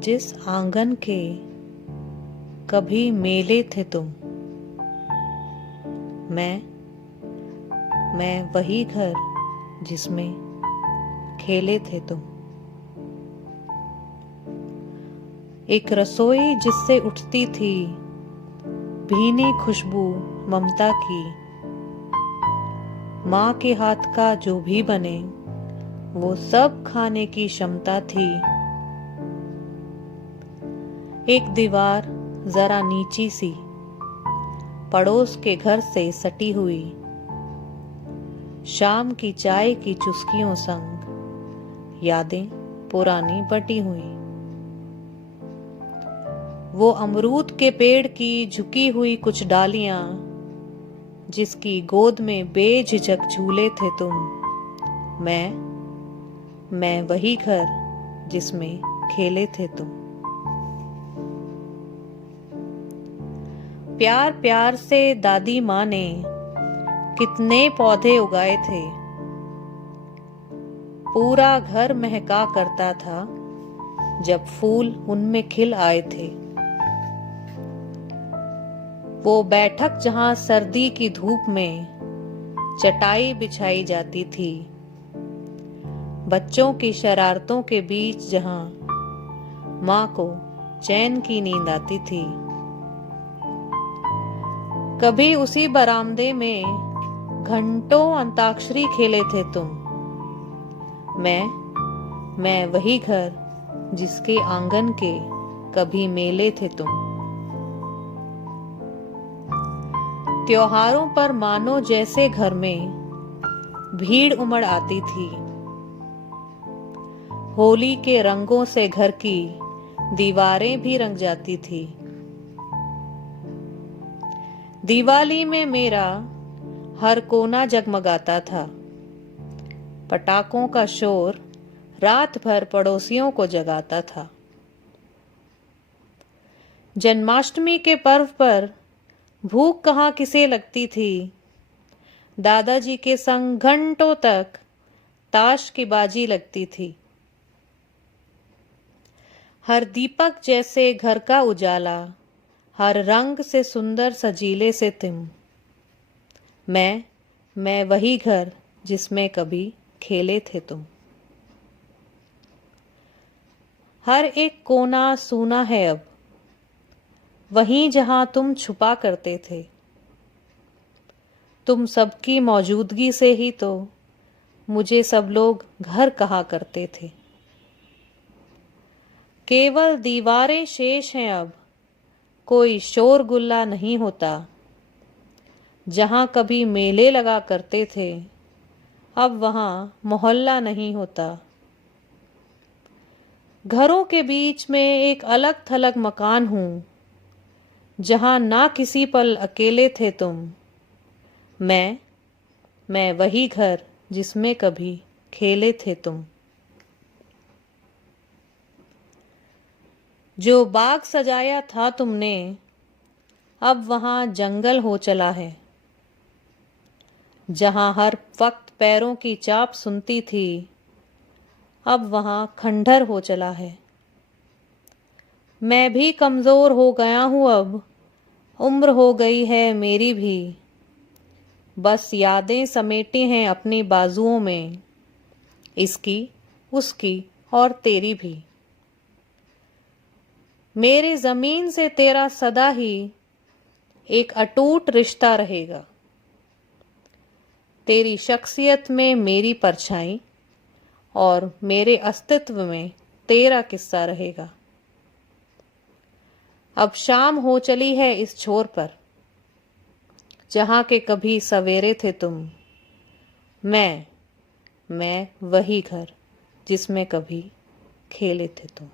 जिस आंगन के कभी मेले थे तुम। मैं वही घर जिसमें खेले थे तुम। एक रसोई जिससे उठती थी भीनी खुशबू ममता की। माँ के हाथ का जो भी बने वो सब खाने की क्षमता थी। एक दीवार जरा नीची सी पड़ोस के घर से सटी हुई, शाम की चाय की चुस्कियों संग यादें पुरानी बटी हुई। वो अमरूद के पेड़ की झुकी हुई कुछ डालियां जिसकी गोद में बेझिझक झूले थे तुम। मैं वही घर जिसमें खेले थे तुम। प्यार प्यार से दादी माँ ने कितने पौधे उगाए थे। पूरा घर महका करता था जब फूल उनमें खिल आए थे। वो बैठक जहां सर्दी की धूप में चटाई बिछाई जाती थी, बच्चों की शरारतों के बीच जहां माँ को चैन की नींद आती थी। कभी उसी बरामदे में घंटों अंताक्षरी खेले थे तुम। मैं वही घर जिसके आंगन के कभी मेले थे तुम। त्योहारों पर मानो जैसे घर में भीड़ उमड़ आती थी। होली के रंगों से घर की दीवारें भी रंग जाती थी। दिवाली में मेरा हर कोना जगमगाता था। पटाखों का शोर रात भर पड़ोसियों को जगाता था। जन्माष्टमी के पर्व पर भूख कहाँ किसे लगती थी। दादाजी के संग घंटों तक ताश की बाजी लगती थी। हर दीपक जैसे घर का उजाला, हर रंग से सुंदर सजीले से तुम। मैं वही घर जिसमें कभी खेले थे तुम। हर एक कोना सूना है अब, वहीं जहां तुम छुपा करते थे। तुम सबकी मौजूदगी से ही तो मुझे सब लोग घर कहा करते थे। केवल दीवारें शेष हैं अब, कोई शोर गुल्ला नहीं होता। जहां कभी मेले लगा करते थे अब वहां मोहल्ला नहीं होता। घरों के बीच में एक अलग थलग मकान हूं जहां ना किसी पल अकेले थे तुम। मैं वही घर जिसमें कभी खेले थे तुम। जो बाग सजाया था तुमने अब वहां जंगल हो चला है। जहां हर वक्त पैरों की चाप सुनती थी अब वहां खंडहर हो चला है। मैं भी कमजोर हो गया हूं अब, उम्र हो गई है मेरी भी। बस यादें समेटे हैं अपनी बाजुओं में, इसकी उसकी और तेरी भी। मेरे जमीन से तेरा सदा ही एक अटूट रिश्ता रहेगा। तेरी शख्सियत में मेरी परछाई और मेरे अस्तित्व में तेरा किस्सा रहेगा। अब शाम हो चली है इस छोर पर जहां के कभी सवेरे थे तुम। मैं वही घर जिसमें कभी खेले थे तुम।